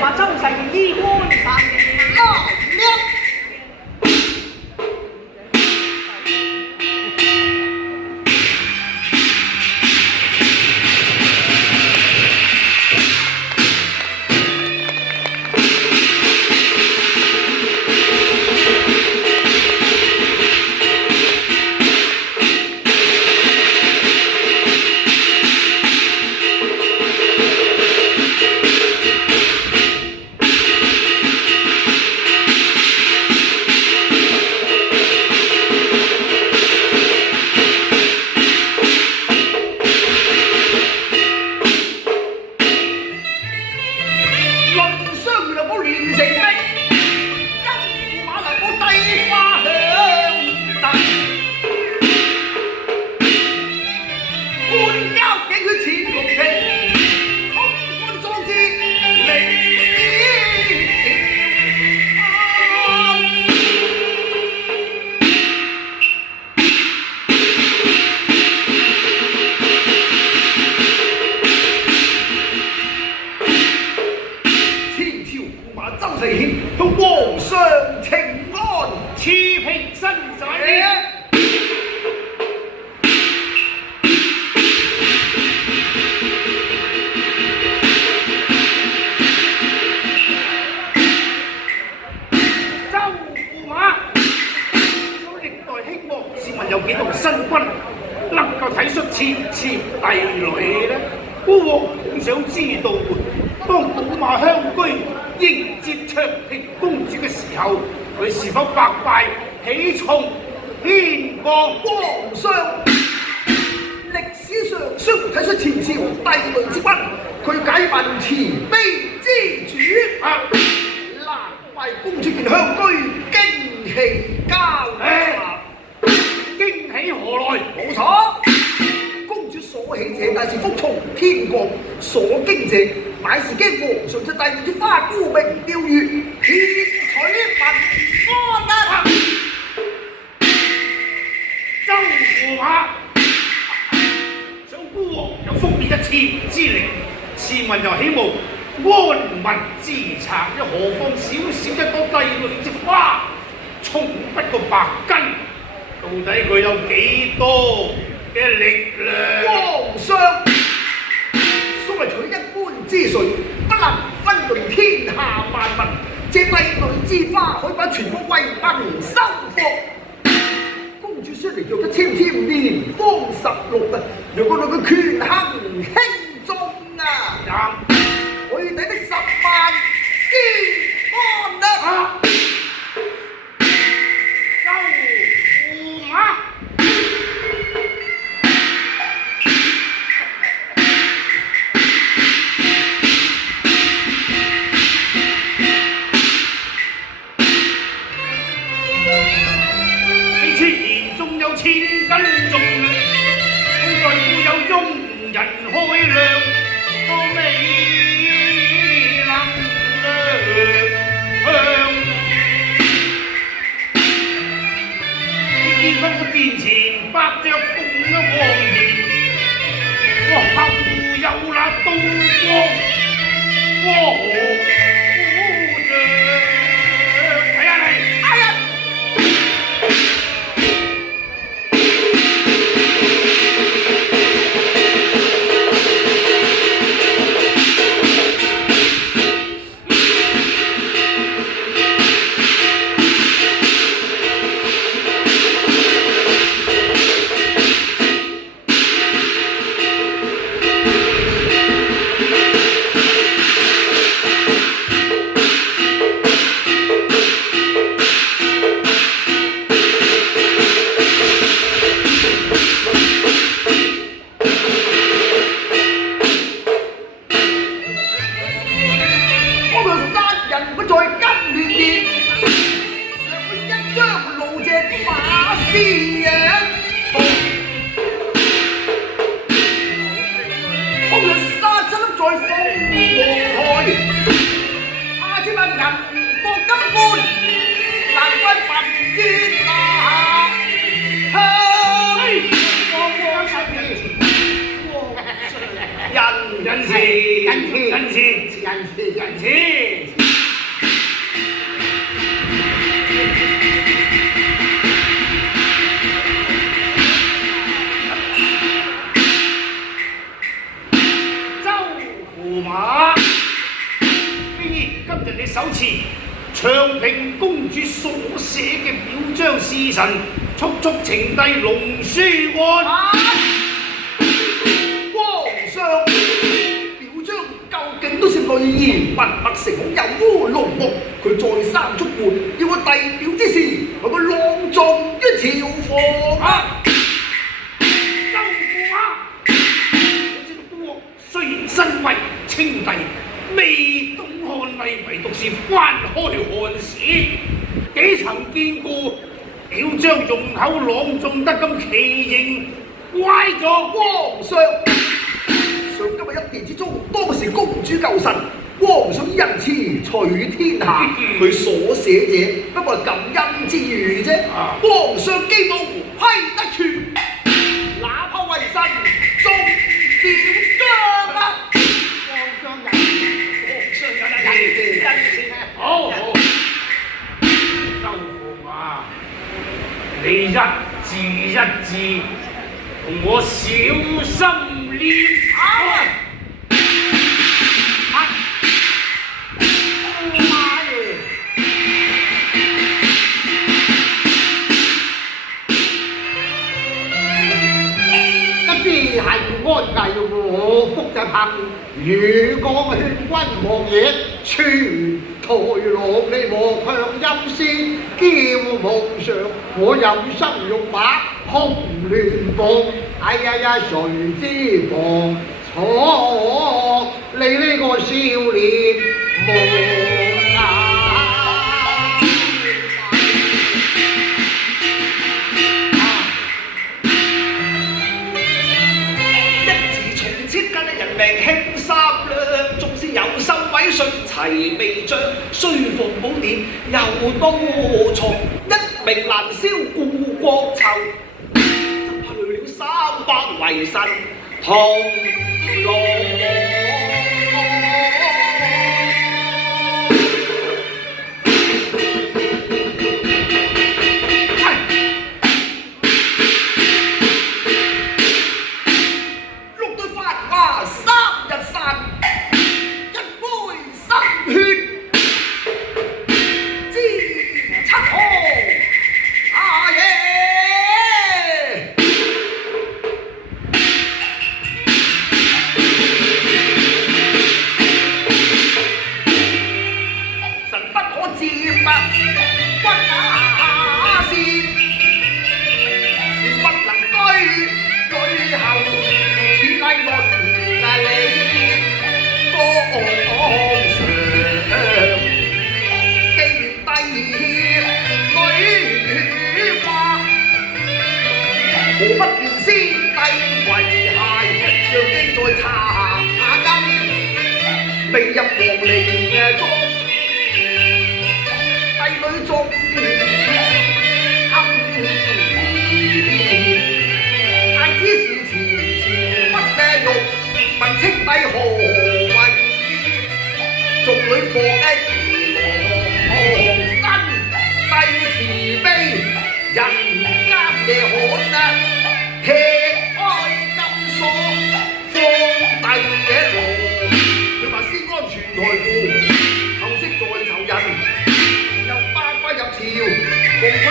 馬周世衣冠散向皇上請安，賜平身在呢。周駙馬，我歷代興亡，試問有幾多新君能夠體恤前朝帝女呢？孤王好想知道，當寶馬香居迎接長平公主嘅時候，佢是否白拜喜從天降？皇上，歷史上雖然睇出前朝帝女之君，佢解民慈悲之主，難為公主見香居驚喜交加。驚喜何來？冇錯，公主所喜者乃是福從天降，所驚者乃是驚皇上出帝女之花沽名釣譽，騙取民安啊！周駙馬，想孤王有覆滅一切之力，試問又希望安民之策，又何況小小一朵帝女之花，重不過白根，到底佢有幾多嘅力量？皇上，所謂取一般之水，不能分潤天下萬民。這帝女之花可以把全國為民收復。公主雖然做得纖纖年方16啊，若果佢權衡輕重啊，可以抵得10萬之安啊！周駙馬。千斤重，好在富有庸人開亮，都未能量。你見翻個殿前百隻鳳嘅黃蓮，我後有那刀光窩河像，睇下你，哎呀！人慈。手持長平公主所寫嘅表彰侍臣，速速呈遞龍書案。皇上，表彰究竟都是女兒，文墨成孔有烏龍目，佢再三囑咐，要我遞表之時，為佢朗誦於朝房。周駙馬，我知道孤王雖然身為稱帝，未懂漢禮，唯獨是翻開漢史，幾曾見過表彰用口朗誦得咁奇形怪狀。皇上，上今日一殿之中，當時公主救神，皇上仁慈取天下，佢所寫者不過係感恩之語啫。皇上既無虧得全，哪怕為臣中表彰啊！好，周駙馬，你一字一字同我小心念啊！係安危禍福就幸，如果勸君莫野，全台落你和強陰仙，叫皇上我有心欲把紅鸞放，哎呀，誰知放錯你呢個少年夢啊！命輕三兩，縱使有心毀信齊未彰，雖奉寶典又多重，一命難消故國仇，只怕累了300為臣同樂。何不辨先帝遺骸，上機再查根，未入皇陵中，帝女中太子是遲不嘅肉，問清帝何為意，眾女放身帝慈悲，人間嘅罕啊！劈開金鎖，放帝嘅路，佢話先安全台戶，後息在囚人，又8關入朝，共佢